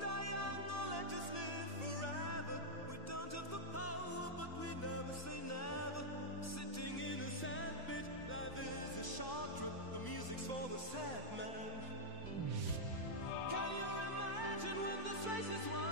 die young or let us live forever. We don't have the power, but we never say never. Sitting in a sandpit, life is a short trip. The music's for the sad man. Can you imagine when the face is wide?